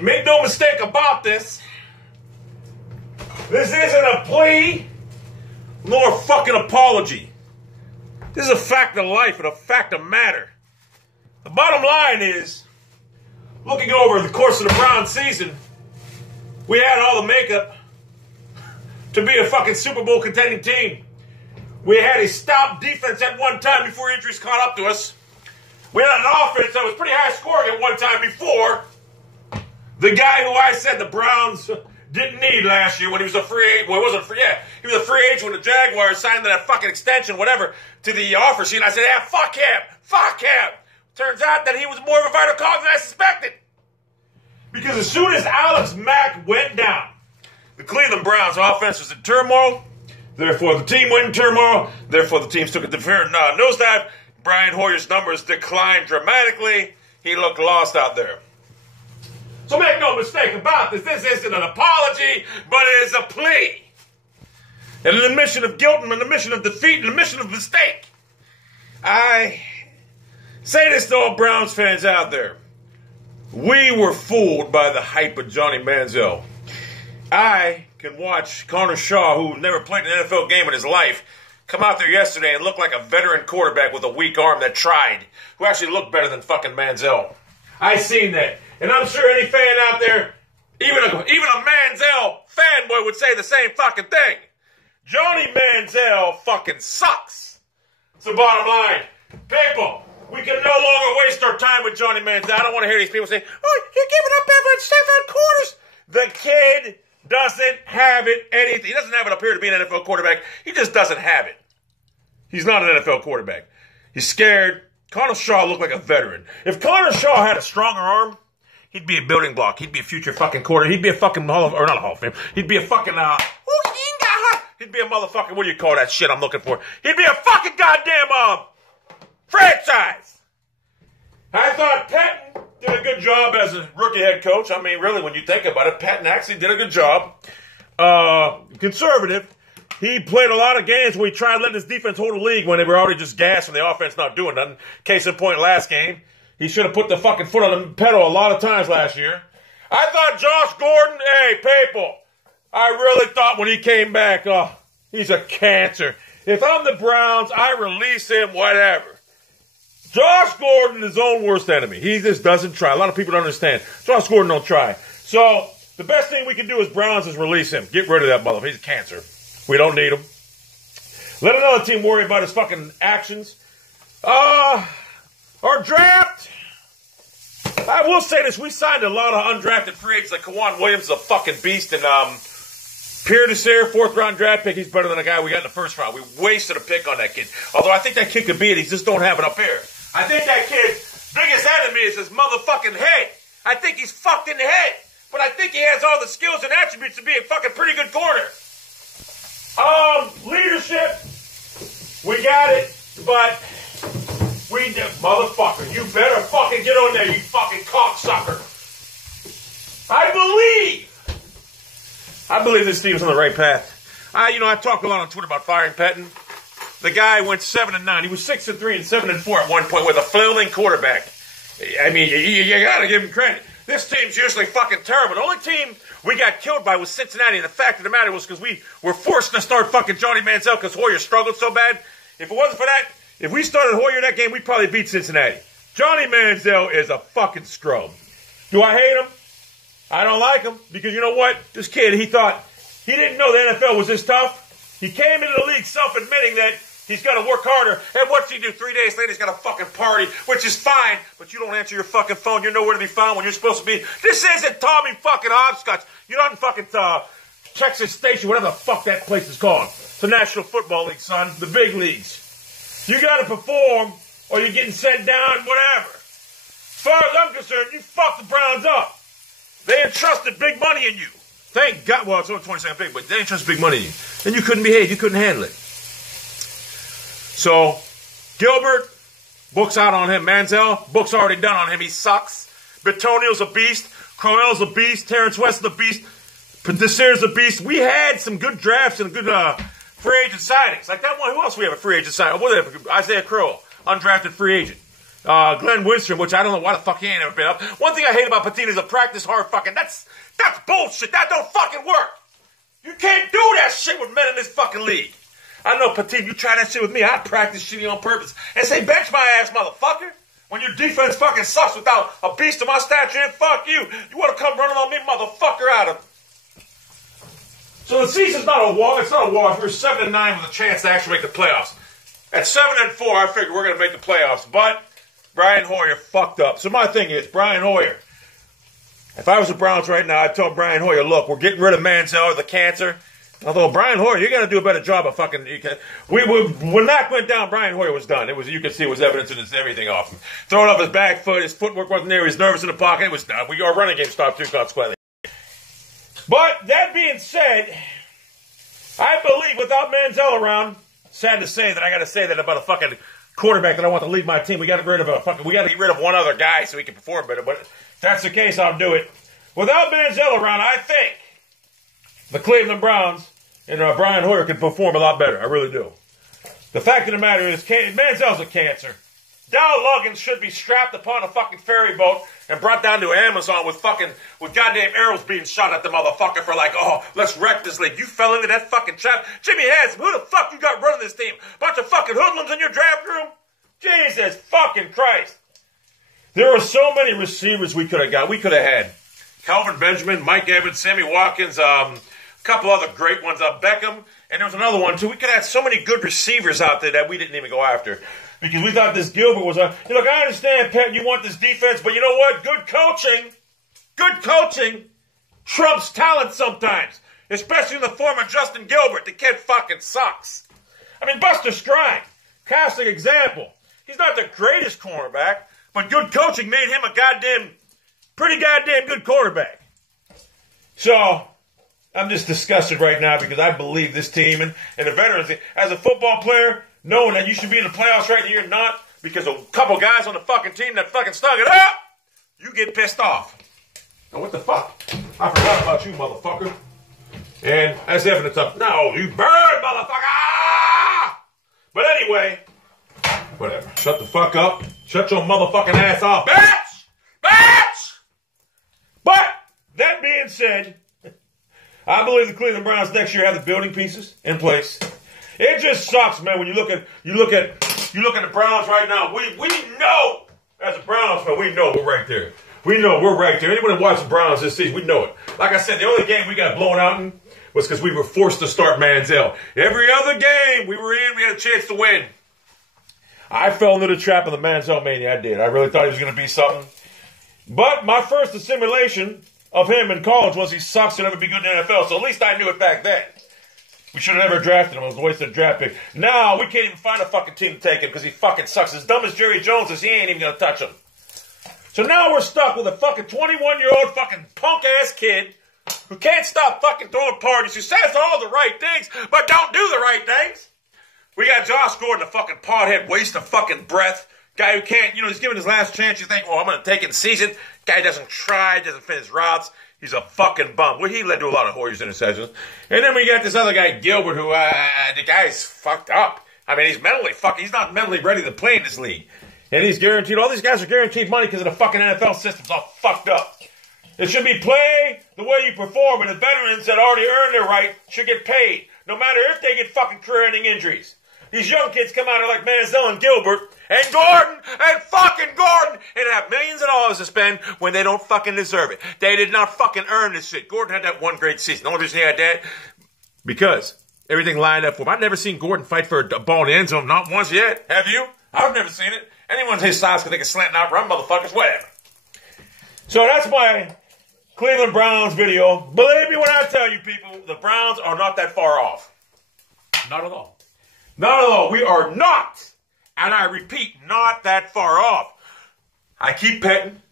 Make no mistake about this. This isn't a plea nor a fucking apology. This is a fact of life and a fact of matter. The bottom line is, looking over the course of the Browns season, we had all the makeup to be a fucking Super Bowl contending team. We had a stout defense at one time before injuries caught up to us. We had an offense that was pretty high scoring at one time before. The guy who I said the Browns didn't need last year when he was a free agent. Well, he wasn't free. Yeah, he was a free agent when the Jaguars signed that fucking extension, whatever, to the offer sheet. I said, yeah, fuck him. Fuck him. Turns out that he was more of a vital cog than I suspected. Because as soon as Alex Mack went down, the Cleveland Browns offense was in turmoil. Therefore, the team went in turmoil. Therefore, the teams took a different nosedive. Brian Hoyer's numbers declined dramatically. He looked lost out there. So make no mistake about this. This isn't an apology, but it is a plea. And an admission of guilt and an admission of defeat and an admission of mistake. I say this to all Browns fans out there. We were fooled by the hype of Johnny Manziel. I can watch Connor Shaw, who never played an NFL game in his life, come out there yesterday and look like a veteran quarterback with a weak arm that tried, who actually looked better than fucking Manziel. I seen that. And I'm sure any fan out there, even a Manziel fanboy would say the same fucking thing. Johnny Manziel fucking sucks. It's the bottom line. People, we can no longer waste our time with Johnny Manziel. I don't want to hear these people say, oh, you're giving up average 7 quarters. The kid doesn't have it anything. He doesn't have it up here to be an NFL quarterback. He just doesn't have it. He's not an NFL quarterback. He's scared. Connor Shaw looked like a veteran. If Connor Shaw had a stronger arm, he'd be a building block. He'd be a future fucking quarter. He'd be a fucking not a Hall of Fame. He'd be a fucking, he'd be a motherfucking, what do you call that shit I'm looking for? He'd be a fucking goddamn, franchise. I thought Patton did a good job as a rookie head coach. I mean, really, when you think about it, Patton actually did a good job. Conservative. He played a lot of games where he tried letting his defense hold the league when they were already just gassed and the offense not doing nothing. Case in point, last game, he should have put the fucking foot on the pedal a lot of times last year. I thought Josh Gordon, hey, people, I really thought when he came back, he's a cancer. If I'm the Browns, I release him, whatever. Josh Gordon is his own worst enemy. He just doesn't try. A lot of people don't understand. Josh Gordon don't try. So the best thing we can do as Browns is release him. Get rid of that motherfucker. He's a cancer. We don't need him. Let another team worry about his fucking actions. Our draft. I will say this. We signed a lot of undrafted free agents like Kawan Williams is a fucking beast. And Pierre Desir, 4th round draft pick. He's better than the guy we got in the 1st round. We wasted a pick on that kid. Although I think that kid could be it. He just don't have it up here. I think that kid's biggest enemy is his motherfucking head. I think he's fucked in the head. But I think he has all the skills and attributes to be a fucking pretty good corner. Leadership, we got it, but we, motherfucker, you better fucking get on there, you fucking cocksucker. I believe this team's on the right path. I talk a lot on Twitter about firing Patton. The guy went 7-9. He was 6-3 and 7-4 at one point with a flailing quarterback. I mean, you gotta give him credit. This team's usually fucking terrible. The only team we got killed by was Cincinnati, and the fact of the matter was because we were forced to start fucking Johnny Manziel because Hoyer struggled so bad. If it wasn't for that, if we started Hoyer that game, we'd probably beat Cincinnati. Johnny Manziel is a fucking scrub. Do I hate him? I don't like him because you know what? This kid, he didn't know the NFL was this tough. He came into the league self-admitting that he's got to work harder. And what's he do? 3 days later, he's got a fucking party, which is fine. But you don't answer your fucking phone. You're nowhere to be found when you're supposed to be. This isn't Tommy fucking Hopscotch. You're not in fucking Texas Station, whatever the fuck that place is called. It's the National Football League, son. The big leagues. You got to perform or you're getting sent down, whatever. As far as I'm concerned, you fucked the Browns up. They entrusted big money in you. Thank God. Well, it's only 20% big, but they entrusted big money in you. And you couldn't behave. You couldn't handle it. So, Gilbert, book's out on him. Manziel, book's already done on him. He sucks. Bitonio's a beast. Crowell's a beast. Terrence West's a beast. Desir's a beast. We had some good drafts and good free agent signings. Like that one. Who else we have a free agent signing? Isaiah Crowell, undrafted free agent. Glenn Winstrom, which I don't know why the fuck he ain't ever been up. One thing I hate about Patino is a practice hard fucking. That's bullshit. That don't fucking work. You can't do that shit with men in this fucking league. I know, Patino, you try that shit with me, I'd practice shitting on purpose and say, bench my ass, motherfucker. When your defense fucking sucks without a beast of my stature, and fuck you. You want to come running on me, motherfucker, out of. So the season's not a wash. It's not a wash. We're 7-9 with a chance to actually make the playoffs. At 7-4, I figure we're going to make the playoffs. But Brian Hoyer fucked up. So my thing is, Brian Hoyer. If I was the Browns right now, I'd tell Brian Hoyer, look, we're getting rid of Manziel, the cancer. Although Brian Hoyer, you got to do a better job of fucking. When that went down, Brian Hoyer was done. It was, you could see, it was evidence of everything off him. Throwing off his back foot, his footwork wasn't there. He was nervous in the pocket. It was done. Our running game stopped too consequently. But that being said, I believe without Manziel around, sad to say that I got to say that about a fucking quarterback that I want to lead my team. We got to get rid of one other guy so he can perform better. But if that's the case, I'll do it. Without Manziel around, I think the Cleveland Browns and Brian Hoyer can perform a lot better. I really do. The fact of the matter is, Manziel's a cancer. Dow Loggins should be strapped upon a fucking ferry boat and brought down to Amazon with goddamn arrows being shot at the motherfucker for like, oh, let's wreck this league. You fell into that fucking trap. Jimmy Haslam, who the fuck you got running this team? Bunch of fucking hoodlums in your draft room? Jesus fucking Christ. There are so many receivers we could have got. We could have had Calvin Benjamin, Mike Evans, Sammy Watkins, a couple other great ones, Beckham, and there was another one too. We could have had so many good receivers out there that we didn't even go after. Because we thought this Gilbert was look, I understand, Pat, you want this defense, but you know what? Good coaching trumps talent sometimes. Especially in the form of Justin Gilbert. The kid fucking sucks. I mean, Buster Scrine, classic example. He's not the greatest cornerback, but good coaching made him a pretty goddamn good quarterback. So, I'm just disgusted right now because I believe this team and the veterans, as a football player, knowing that you should be in the playoffs right and you're not because a couple guys on the fucking team that fucking stung it up, you get pissed off. Now, what the fuck? I forgot about you, motherfucker. And that's evidence of, no, you bird, motherfucker! But anyway, whatever. Shut the fuck up. Shut your motherfucking ass off, bitch! Bitch! But, that being said, I believe the Cleveland Browns next year have the building pieces in place. It just sucks, man, when you look at the Browns right now. We know, as a Browns fan, we know we're right there. We know we're right there. Anyone that watched the Browns this season, we know it. Like I said, the only game we got blown out in was because we were forced to start Manziel. Every other game we were in, we had a chance to win. I fell into the trap of the Manziel mania. I did. I really thought he was going to be something. But my first assimilation of him in college was he sucks, he'll never be good in the NFL. So at least I knew it back then. We should have never drafted him. It was a waste of a draft pick. Now, we can't even find a fucking team to take him because he fucking sucks. As dumb as Jerry Jones is, he ain't even going to touch him. So now we're stuck with a fucking 21-year-old fucking punk-ass kid who can't stop fucking throwing parties, who says all the right things, but don't do the right things. We got Josh Gordon, a fucking pothead, waste of fucking breath. Guy who can't, he's given his last chance. You think, I'm going to take it in season. Guy doesn't try, doesn't finish routes. He's a fucking bum. Well, he led to a lot of Hoyer's interceptions. And then we got this other guy, Gilbert, who, the guy's fucked up. I mean, he's not mentally ready to play in this league. And he's guaranteed, all these guys are guaranteed money because of the fucking NFL system's all fucked up. It should be play the way you perform, and the veterans that already earned their right should get paid, no matter if they get fucking career-ending injuries. These young kids come out here like Manziel and Gilbert, and Gordon, and have millions of dollars to spend when they don't fucking deserve it. They did not fucking earn this shit. Gordon had that one great season. The only reason he had that, because everything lined up for him. I've never seen Gordon fight for a ball in the end zone, not once yet. Have you? I've never seen it. Anyone his size can take a slant and out run, motherfuckers, whatever. So that's my Cleveland Browns video. Believe me when I tell you, people, the Browns are not that far off. Not at all. Not at all. We are not, and I repeat, not that far off. I keep petting.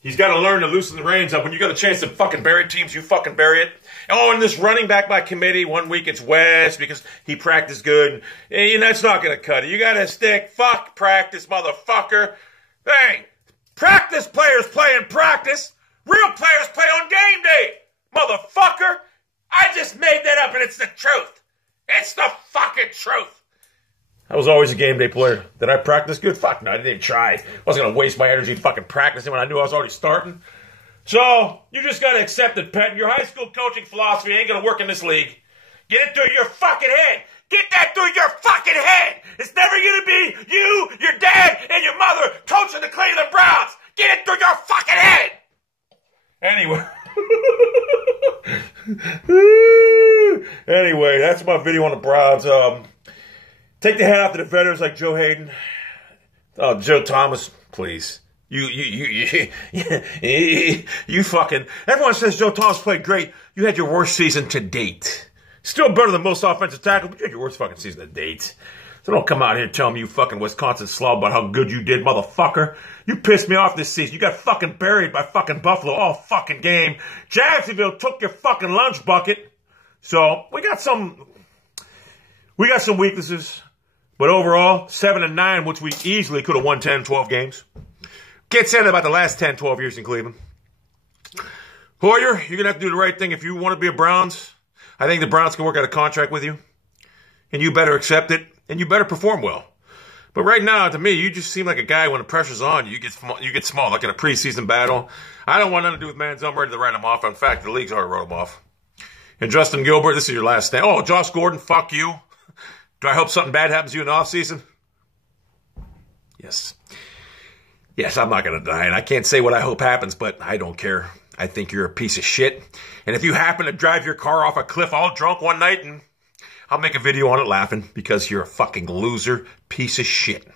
He's got to learn to loosen the reins up. When you got a chance to fucking bury teams, you fucking bury it. Oh, and this running back by committee, 1 week it's West because he practiced good. And that's not going to cut it. You got to stick. Fuck practice, motherfucker. Hey, practice players play in practice. Real players play on game day. Motherfucker. I just made that up and it's the truth. It's the fucking truth. I was always a game day player. Did I practice good? Fuck no, I didn't even try. I wasn't going to waste my energy fucking practicing when I knew I was already starting. So, you just got to accept it, Pet. Your high school coaching philosophy ain't going to work in this league. Get it through your fucking head. Get that through your fucking head. It's never going to be you, your dad, and your mother coaching the Cleveland Browns. Get it through your fucking head. Anyway. Anyway, that's my video on the Browns. Take the hat off to the veterans like Joe Hayden. Joe Thomas, please. You fucking... Everyone says Joe Thomas played great. You had your worst season to date. Still better than most offensive tackles, but you had your worst fucking season to date. So don't come out here and tell me you fucking Wisconsin slob about how good you did, motherfucker. You pissed me off this season. You got fucking buried by fucking Buffalo all fucking game. Jacksonville took your fucking lunch bucket. So we got some weaknesses. But overall, 7-9, which we easily could have won 10, 12 games. Can't say that about the last 10, 12 years in Cleveland. Hoyer, you're going to have to do the right thing if you want to be a Browns. I think the Browns can work out a contract with you. And you better accept it. And you better perform well. But right now, to me, you just seem like a guy when the pressure's on, you get small, like in a preseason battle. I don't want nothing to do with Manziel. I'm ready to write him off. In fact, the league's already wrote him off. And Justin Gilbert, this is your last stand. Oh, Josh Gordon, fuck you. Do I hope something bad happens to you in the offseason? Yes. Yes, I'm not going to die. And I can't say what I hope happens, but I don't care. I think you're a piece of shit. And if you happen to drive your car off a cliff all drunk one night, and I'll make a video on it laughing because you're a fucking loser piece of shit.